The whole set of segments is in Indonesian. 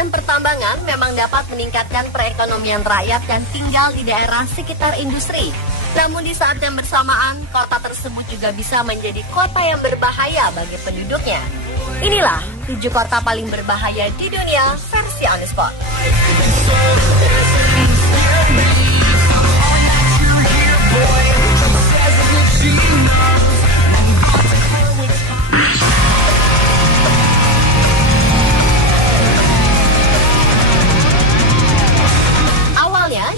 dan pertambangan memang dapat meningkatkan perekonomian rakyat yang tinggal di daerah sekitar industri. Namun di saat yang bersamaan, kota tersebut juga bisa menjadi kota yang berbahaya bagi penduduknya. Inilah 7 kota paling berbahaya di dunia versi On The Spot.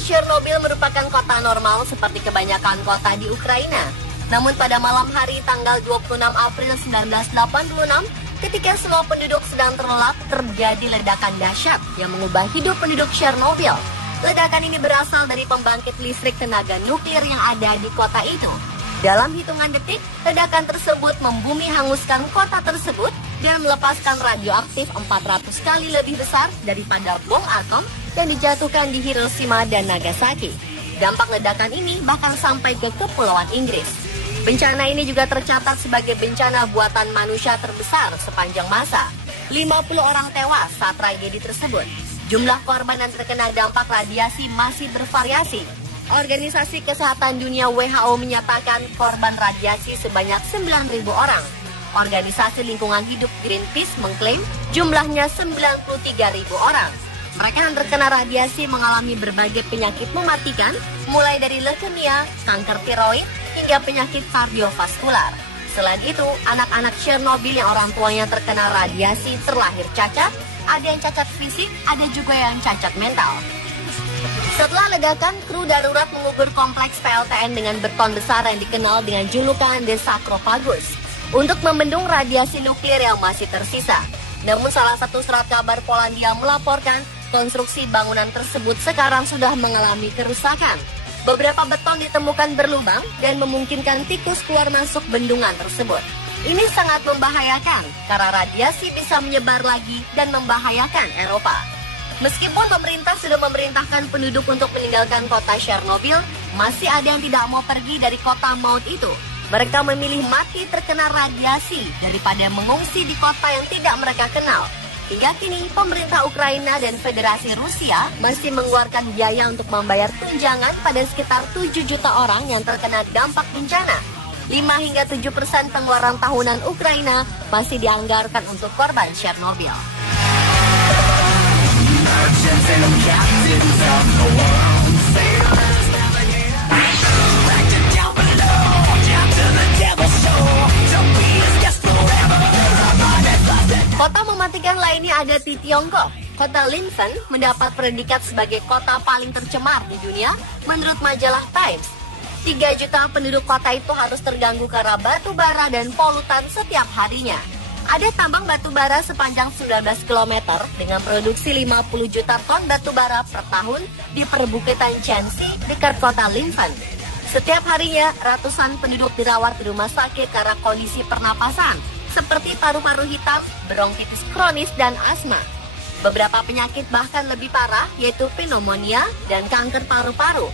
Chernobyl merupakan kota normal seperti kebanyakan kota di Ukraina. Namun pada malam hari tanggal 26 April 1986, ketika semua penduduk sedang terlelap, terjadi ledakan dahsyat yang mengubah hidup penduduk Chernobyl. Ledakan ini berasal dari pembangkit listrik tenaga nuklir yang ada di kota itu. Dalam hitungan detik, ledakan tersebut membumi hanguskan kota tersebut dan melepaskan radioaktif 400 kali lebih besar daripada bom atom yang dijatuhkan di Hiroshima dan Nagasaki. Dampak ledakan ini bahkan sampai ke Kepulauan Inggris. Bencana ini juga tercatat sebagai bencana buatan manusia terbesar sepanjang masa. 50 orang tewas saat tragedi tersebut. Jumlah korban yang terkena dampak radiasi masih bervariasi. Organisasi Kesehatan Dunia WHO menyatakan korban radiasi sebanyak 9.000 orang. Organisasi Lingkungan Hidup Greenpeace mengklaim jumlahnya 93.000 orang. Mereka yang terkena radiasi mengalami berbagai penyakit mematikan, mulai dari leukemia, kanker tiroid, hingga penyakit kardiovaskular. Selain itu, anak-anak Chernobyl yang orang tuanya terkena radiasi terlahir cacat, ada yang cacat fisik, ada juga yang cacat mental. Setelah ledakan, kru darurat mengubur kompleks PLTN dengan beton besar yang dikenal dengan julukan The Sarcophagus untuk membendung radiasi nuklir yang masih tersisa. Namun salah satu surat kabar Polandia melaporkan konstruksi bangunan tersebut sekarang sudah mengalami kerusakan. Beberapa beton ditemukan berlubang dan memungkinkan tikus keluar masuk bendungan tersebut. Ini sangat membahayakan karena radiasi bisa menyebar lagi dan membahayakan Eropa. Meskipun pemerintah sudah memerintahkan penduduk untuk meninggalkan kota Chernobyl, masih ada yang tidak mau pergi dari kota maut itu. Mereka memilih mati terkena radiasi daripada mengungsi di kota yang tidak mereka kenal. Hingga kini, pemerintah Ukraina dan Federasi Rusia masih mengeluarkan biaya untuk membayar tunjangan pada sekitar 7 juta orang yang terkena dampak bencana. 5 hingga 7% pengeluaran tahunan Ukraina masih dianggarkan untuk korban Chernobyl. Kota mematikan lainnya ada di Tiongkok. Kota Linfen mendapat predikat sebagai kota paling tercemar di dunia menurut majalah Times. 3 juta penduduk kota itu harus terganggu karena batu bara dan polutan setiap harinya. Ada tambang batu bara sepanjang 19 km dengan produksi 50 juta ton batu bara per tahun di perbukitan Chansi dekat kota Linfen. Setiap harinya, ratusan penduduk dirawat di rumah sakit karena kondisi pernapasan, seperti paru-paru hitam, bronkitis kronis, dan asma. Beberapa penyakit bahkan lebih parah, yaitu pneumonia dan kanker paru-paru.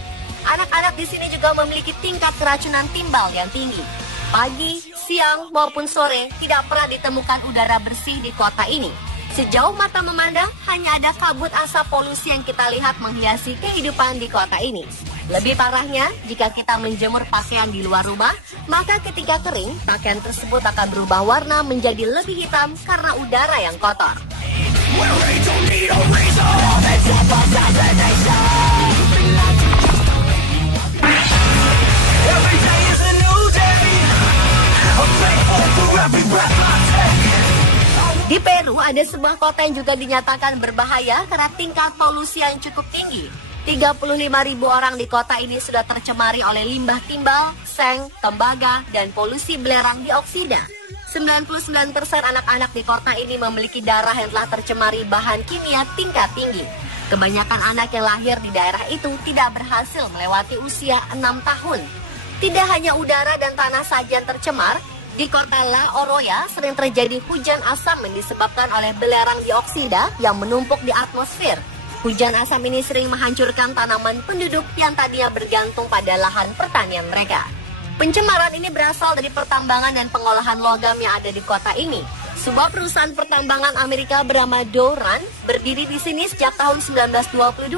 Anak-anak di sini juga memiliki tingkat keracunan timbal yang tinggi. Pagi, siang, maupun sore tidak pernah ditemukan udara bersih di kota ini. Sejauh mata memandang, hanya ada kabut asap polusi yang kita lihat menghiasi kehidupan di kota ini. Lebih parahnya, jika kita menjemur pakaian di luar rumah, maka ketika kering, pakaian tersebut akan berubah warna menjadi lebih hitam karena udara yang kotor. Di Peru ada sebuah kota yang juga dinyatakan berbahaya karena tingkat polusi yang cukup tinggi. 35.000 orang di kota ini sudah tercemari oleh limbah timbal, seng, tembaga, dan polusi belerang dioksida. 99% anak-anak di kota ini memiliki darah yang telah tercemari bahan kimia tingkat tinggi. Kebanyakan anak yang lahir di daerah itu tidak berhasil melewati usia 6 tahun. Tidak hanya udara dan tanah saja yang tercemar, di kota La Oroya sering terjadi hujan asam yang disebabkan oleh belerang dioksida yang menumpuk di atmosfer. Hujan asam ini sering menghancurkan tanaman penduduk yang tadinya bergantung pada lahan pertanian mereka. Pencemaran ini berasal dari pertambangan dan pengolahan logam yang ada di kota ini. Sebuah perusahaan pertambangan Amerika bernama Dow Run berdiri di sini sejak tahun 1922.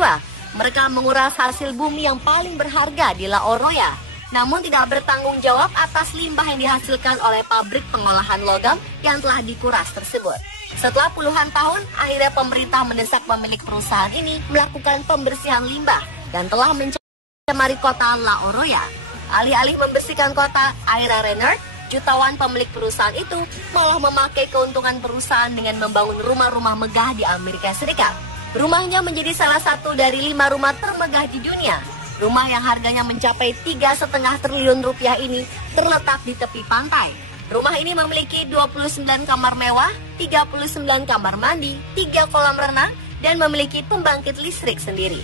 Mereka menguras hasil bumi yang paling berharga di La Oroya, namun tidak bertanggung jawab atas limbah yang dihasilkan oleh pabrik pengolahan logam yang telah dikuras tersebut. Setelah puluhan tahun, akhirnya pemerintah mendesak pemilik perusahaan ini melakukan pembersihan limbah dan telah mencemari kota La Oroya. Alih-alih membersihkan kota, Ira Renard, jutawan pemilik perusahaan itu, malah memakai keuntungan perusahaan dengan membangun rumah-rumah megah di Amerika Serikat. Rumahnya menjadi salah satu dari 5 rumah termegah di dunia. Rumah yang harganya mencapai 3,5 triliun rupiah ini terletak di tepi pantai. Rumah ini memiliki 29 kamar mewah, 39 kamar mandi, 3 kolam renang, dan memiliki pembangkit listrik sendiri.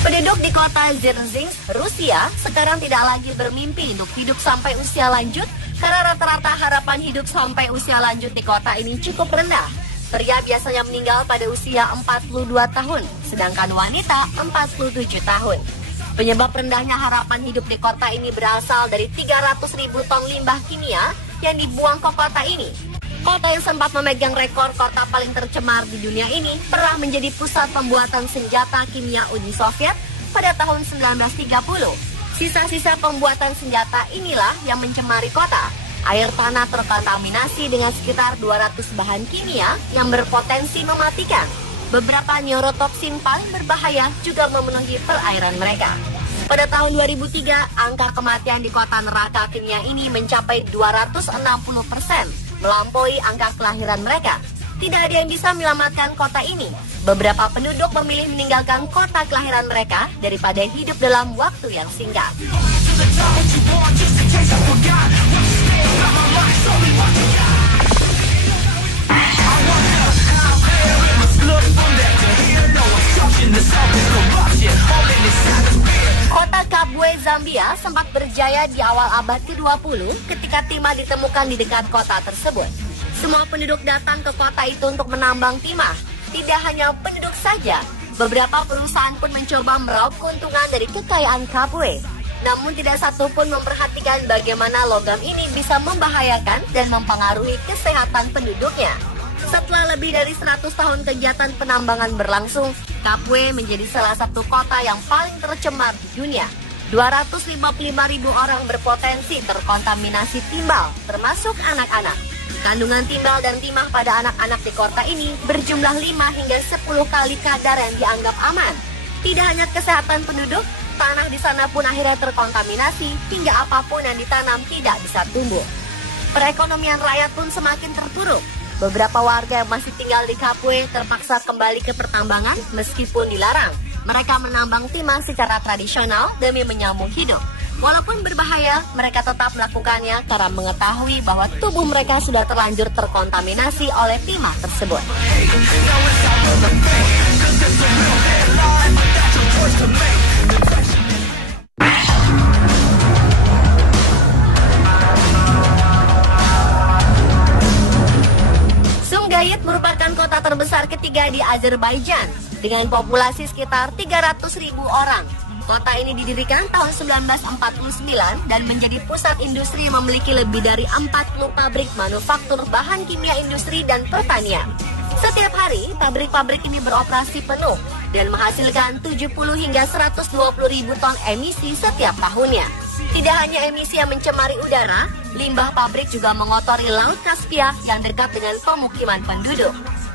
Penduduk di kota Dzerzhinsk, Rusia, sekarang tidak lagi bermimpi untuk hidup sampai usia lanjut karena rata-rata harapan hidup sampai usia lanjut di kota ini cukup rendah. Pria biasanya meninggal pada usia 42 tahun, sedangkan wanita 47 tahun. Penyebab rendahnya harapan hidup di kota ini berasal dari 300.000 ton limbah kimia yang dibuang ke kota ini. Kota yang sempat memegang rekor kota paling tercemar di dunia ini pernah menjadi pusat pembuatan senjata kimia Uni Soviet pada tahun 1930. Sisa-sisa pembuatan senjata inilah yang mencemari kota. Air tanah terkontaminasi dengan sekitar 200 bahan kimia yang berpotensi mematikan. Beberapa neurotoksin paling berbahaya juga memenuhi perairan mereka. Pada tahun 2003, angka kematian di kota neraka kimia ini mencapai 260%. Melampaui angka kelahiran mereka. Tidak ada yang bisa menyelamatkan kota ini. Beberapa penduduk memilih meninggalkan kota kelahiran mereka daripada hidup dalam waktu yang singkat. Kota Kabwe, Zambia sempat berjaya di awal abad ke-20 ketika timah ditemukan di dekat kota tersebut. Semua penduduk datang ke kota itu untuk menambang timah. Tidak hanya penduduk saja, beberapa perusahaan pun mencoba meraup keuntungan dari kekayaan Kabwe. Namun tidak satu pun memperhatikan bagaimana logam ini bisa membahayakan dan mempengaruhi kesehatan penduduknya. Setelah lebih dari 100 tahun kegiatan penambangan berlangsung, Kabwe menjadi salah satu kota yang paling tercemar di dunia. 255.000 orang berpotensi terkontaminasi timbal, termasuk anak-anak. Kandungan timbal dan timah pada anak-anak di kota ini berjumlah 5 hingga 10 kali kadar yang dianggap aman. Tidak hanya kesehatan penduduk, tanah di sana pun akhirnya terkontaminasi hingga apapun yang ditanam tidak bisa tumbuh. Perekonomian rakyat pun semakin terpuruk. Beberapa warga yang masih tinggal di Kabwe terpaksa kembali ke pertambangan meskipun dilarang. Mereka menambang timah secara tradisional demi menyambung hidup. Walaupun berbahaya, mereka tetap melakukannya karena mengetahui bahwa tubuh mereka sudah terlanjur terkontaminasi oleh timah tersebut. Sumgayit merupakan kota terbesar ketiga di Azerbaijan dengan populasi sekitar 300.000 orang. Kota ini didirikan tahun 1949 dan menjadi pusat industri yang memiliki lebih dari 40 pabrik manufaktur bahan kimia industri dan pertanian. Setiap hari, pabrik-pabrik ini beroperasi penuh dan menghasilkan 70 hingga 120.000 ton emisi setiap tahunnya. Tidak hanya emisi yang mencemari udara, limbah pabrik juga mengotori Laut Kaspia yang dekat dengan pemukiman penduduk.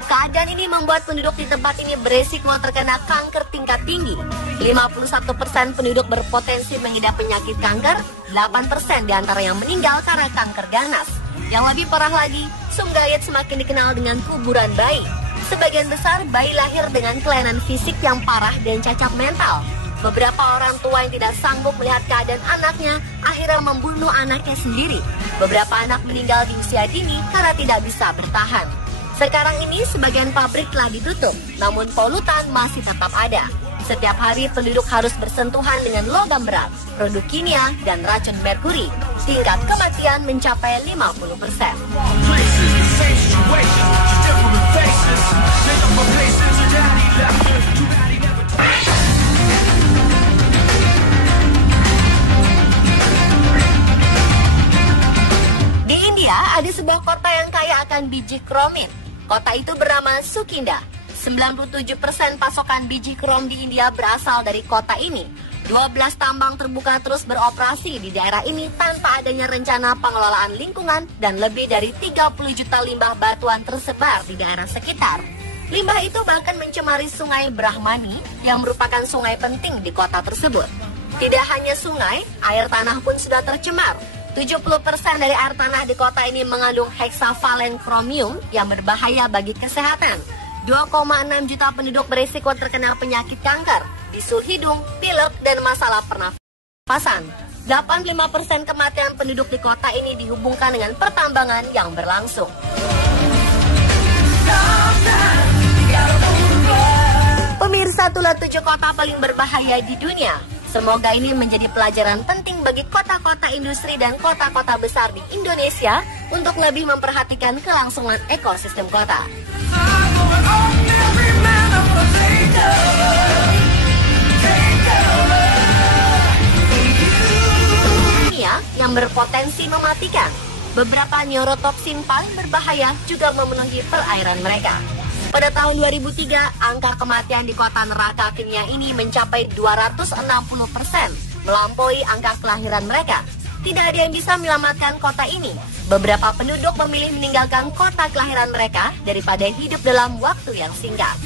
Keadaan ini membuat penduduk di tempat ini beresiko terkena kanker tingkat tinggi. 51% penduduk berpotensi mengidap penyakit kanker, 8% diantara yang meninggal karena kanker ganas. Yang lebih parah lagi, Sumgayit semakin dikenal dengan kuburan bayi. Sebagian besar bayi lahir dengan kelainan fisik yang parah dan cacat mental. Beberapa orang tua yang tidak sanggup melihat keadaan anaknya akhirnya membunuh anaknya sendiri. Beberapa anak meninggal di usia dini karena tidak bisa bertahan. Sekarang ini sebagian pabrik telah ditutup, namun polutan masih tetap ada. Setiap hari penduduk harus bersentuhan dengan logam berat, produk kimia, dan racun merkuri. Tingkat kematian mencapai 50%. Di India ada sebuah kota yang kaya akan biji kromin. Kota itu bernama Sukinda. 97% pasokan biji krom di India berasal dari kota ini. 12 tambang terbuka terus beroperasi di daerah ini tanpa adanya rencana pengelolaan lingkungan dan lebih dari 30 juta limbah batuan tersebar di daerah sekitar. Limbah itu bahkan mencemari sungai Brahmani yang merupakan sungai penting di kota tersebut. Tidak hanya sungai, air tanah pun sudah tercemar. 70% dari air tanah di kota ini mengandung heksavalen kromium yang berbahaya bagi kesehatan. 2,6 juta penduduk berisiko terkena penyakit kanker, bisul hidung, pilek, dan masalah pernafasan. 85% kematian penduduk di kota ini dihubungkan dengan pertambangan yang berlangsung. Pemirsa, itulah 7 kota paling berbahaya di dunia. Semoga ini menjadi pelajaran penting bagi kota-kota industri dan kota-kota besar di Indonesia untuk lebih memperhatikan kelangsungan ekosistem kota. Yang berpotensi mematikan. Beberapa neurotoksin paling berbahaya juga memenuhi perairan mereka. Pada tahun 2003, angka kematian di kota neraka kimia ini mencapai 260%, melampaui angka kelahiran mereka. Tidak ada yang bisa menyelamatkan kota ini. Beberapa penduduk memilih meninggalkan kota kelahiran mereka daripada hidup dalam waktu yang singkat.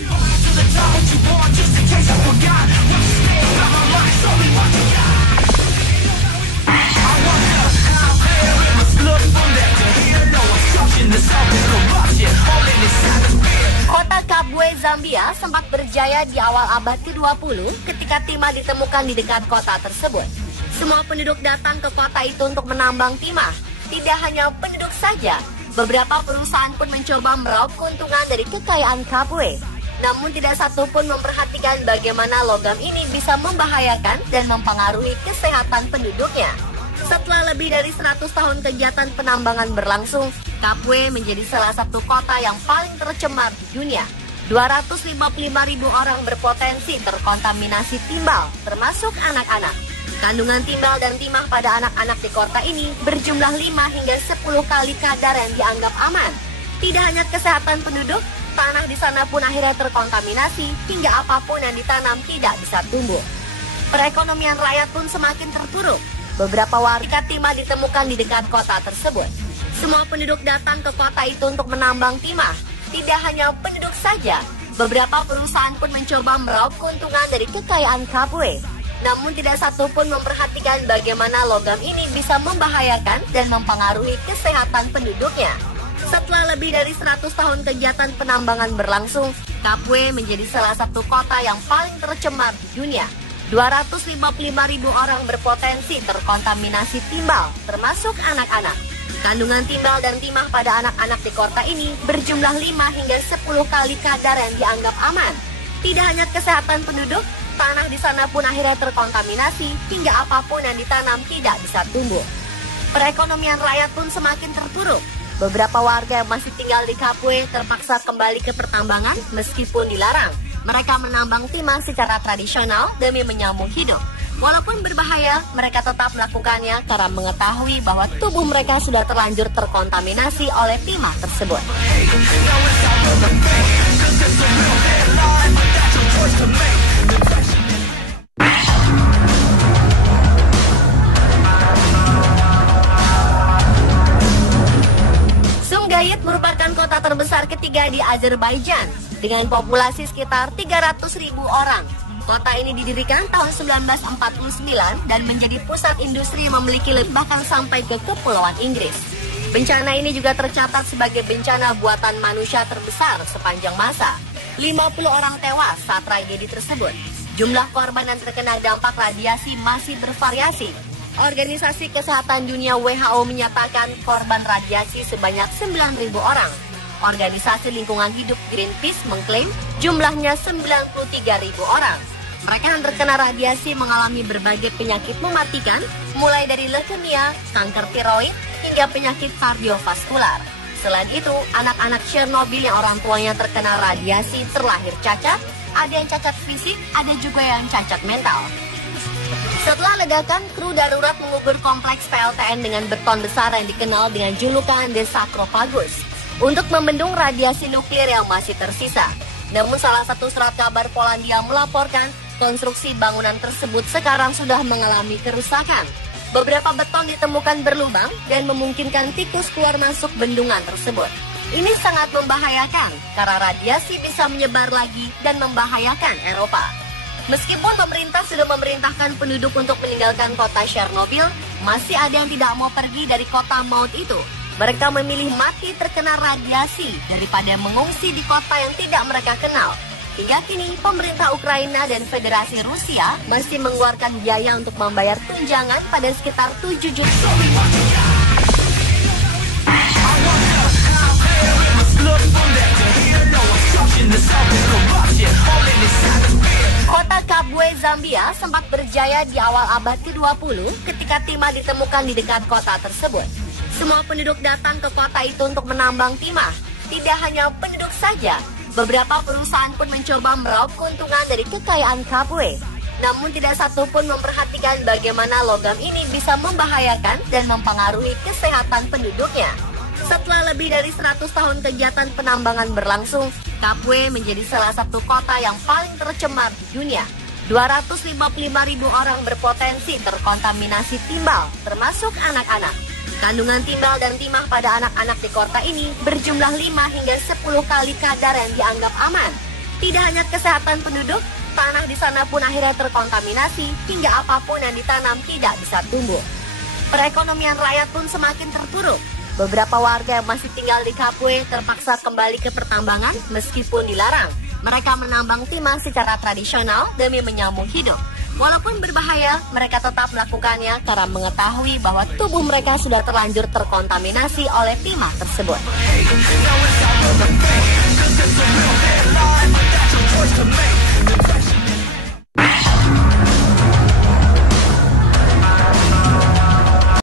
Kota Kabwe, Zambia sempat berjaya di awal abad ke-20 ketika timah ditemukan di dekat kota tersebut. Semua penduduk datang ke kota itu untuk menambang timah. Tidak hanya penduduk saja, beberapa perusahaan pun mencoba meraup keuntungan dari kekayaan Kabwe. Namun tidak satu pun memperhatikan bagaimana logam ini bisa membahayakan dan mempengaruhi kesehatan penduduknya. Setelah lebih dari 100 tahun kegiatan penambangan berlangsung, Kabwe menjadi salah satu kota yang paling tercemar di dunia. 255.000 orang berpotensi terkontaminasi timbal, termasuk anak-anak. Kandungan timbal dan timah pada anak-anak di kota ini berjumlah 5 hingga 10 kali kadar yang dianggap aman. Tidak hanya kesehatan penduduk, tanah di sana pun akhirnya terkontaminasi hingga apapun yang ditanam tidak bisa tumbuh. Perekonomian rakyat pun semakin terpuruk. Beberapa warga timah ditemukan di dekat kota tersebut. Semua penduduk datang ke kota itu untuk menambang timah. Tidak hanya penduduk saja, beberapa perusahaan pun mencoba meraup keuntungan dari kekayaan Kabwe. Namun tidak satu pun memperhatikan bagaimana logam ini bisa membahayakan dan mempengaruhi kesehatan penduduknya. Setelah lebih dari 100 tahun kegiatan penambangan berlangsung, Kabwe menjadi salah satu kota yang paling tercemar di dunia. 255.000 orang berpotensi terkontaminasi timbal, termasuk anak-anak. Kandungan timbal dan timah pada anak-anak di kota ini berjumlah 5 hingga 10 kali kadar yang dianggap aman. Tidak hanya kesehatan penduduk, tanah di sana pun akhirnya terkontaminasi hingga apapun yang ditanam tidak bisa tumbuh. Perekonomian rakyat pun semakin terpuruk. Beberapa warga yang masih tinggal di Kabwe terpaksa kembali ke pertambangan meskipun dilarang. Mereka menambang timah secara tradisional demi menyambung hidup. Walaupun berbahaya, mereka tetap melakukannya karena mengetahui bahwa tubuh mereka sudah terlanjur terkontaminasi oleh timah tersebut. Sumgayit merupakan kota terbesar ketiga di Azerbaijan dengan populasi sekitar 300.000 orang. Kota ini didirikan tahun 1949 dan menjadi pusat industri yang memiliki bahkan sampai ke Kepulauan Inggris. Bencana ini juga tercatat sebagai bencana buatan manusia terbesar sepanjang masa. 50 orang tewas saat tragedi tersebut. Jumlah korban yang terkena dampak radiasi masih bervariasi. Organisasi Kesehatan Dunia WHO menyatakan korban radiasi sebanyak 9.000 orang. Organisasi Lingkungan Hidup Greenpeace mengklaim jumlahnya 93.000 orang. Mereka yang terkena radiasi mengalami berbagai penyakit mematikan, mulai dari leukemia, kanker tiroid, hingga penyakit kardiovaskular. Selain itu, anak-anak Chernobyl yang orang tuanya terkena radiasi terlahir cacat, ada yang cacat fisik, ada juga yang cacat mental. Setelah ledakan, kru darurat mengubur kompleks PLTN dengan beton besar yang dikenal dengan julukan The Sarcophagus untuk membendung radiasi nuklir yang masih tersisa. Namun salah satu surat kabar Polandia melaporkan konstruksi bangunan tersebut sekarang sudah mengalami kerusakan. Beberapa beton ditemukan berlubang dan memungkinkan tikus keluar masuk bendungan tersebut. Ini sangat membahayakan karena radiasi bisa menyebar lagi dan membahayakan Eropa. Meskipun pemerintah sudah memerintahkan penduduk untuk meninggalkan kota Chernobyl, masih ada yang tidak mau pergi dari kota maut itu. Mereka memilih mati terkena radiasi daripada mengungsi di kota yang tidak mereka kenal. Hingga kini, pemerintah Ukraina dan Federasi Rusia masih mengeluarkan biaya untuk membayar tunjangan pada sekitar 7 juta. Kota Kabwe, Zambia sempat berjaya di awal abad ke-20 ketika timah ditemukan di dekat kota tersebut. Semua penduduk datang ke kota itu untuk menambang timah. Tidak hanya penduduk saja, beberapa perusahaan pun mencoba meraup keuntungan dari kekayaan Kabwe. Namun tidak satu pun memperhatikan bagaimana logam ini bisa membahayakan dan mempengaruhi kesehatan penduduknya. Setelah lebih dari 100 tahun kegiatan penambangan berlangsung, Kabwe menjadi salah satu kota yang paling tercemar di dunia. 255.000 orang berpotensi terkontaminasi timbal, termasuk anak-anak. Kandungan timbal dan timah pada anak-anak di kota ini berjumlah 5 hingga 10 kali kadar yang dianggap aman. Tidak hanya kesehatan penduduk, tanah di sana pun akhirnya terkontaminasi hingga apapun yang ditanam tidak bisa tumbuh. Perekonomian rakyat pun semakin terpuruk. Beberapa warga yang masih tinggal di Kabwe terpaksa kembali ke pertambangan meskipun dilarang. Mereka menambang timah secara tradisional demi menyambung hidup. Walaupun berbahaya, mereka tetap melakukannya karena mengetahui bahwa tubuh mereka sudah terlanjur terkontaminasi oleh timah tersebut.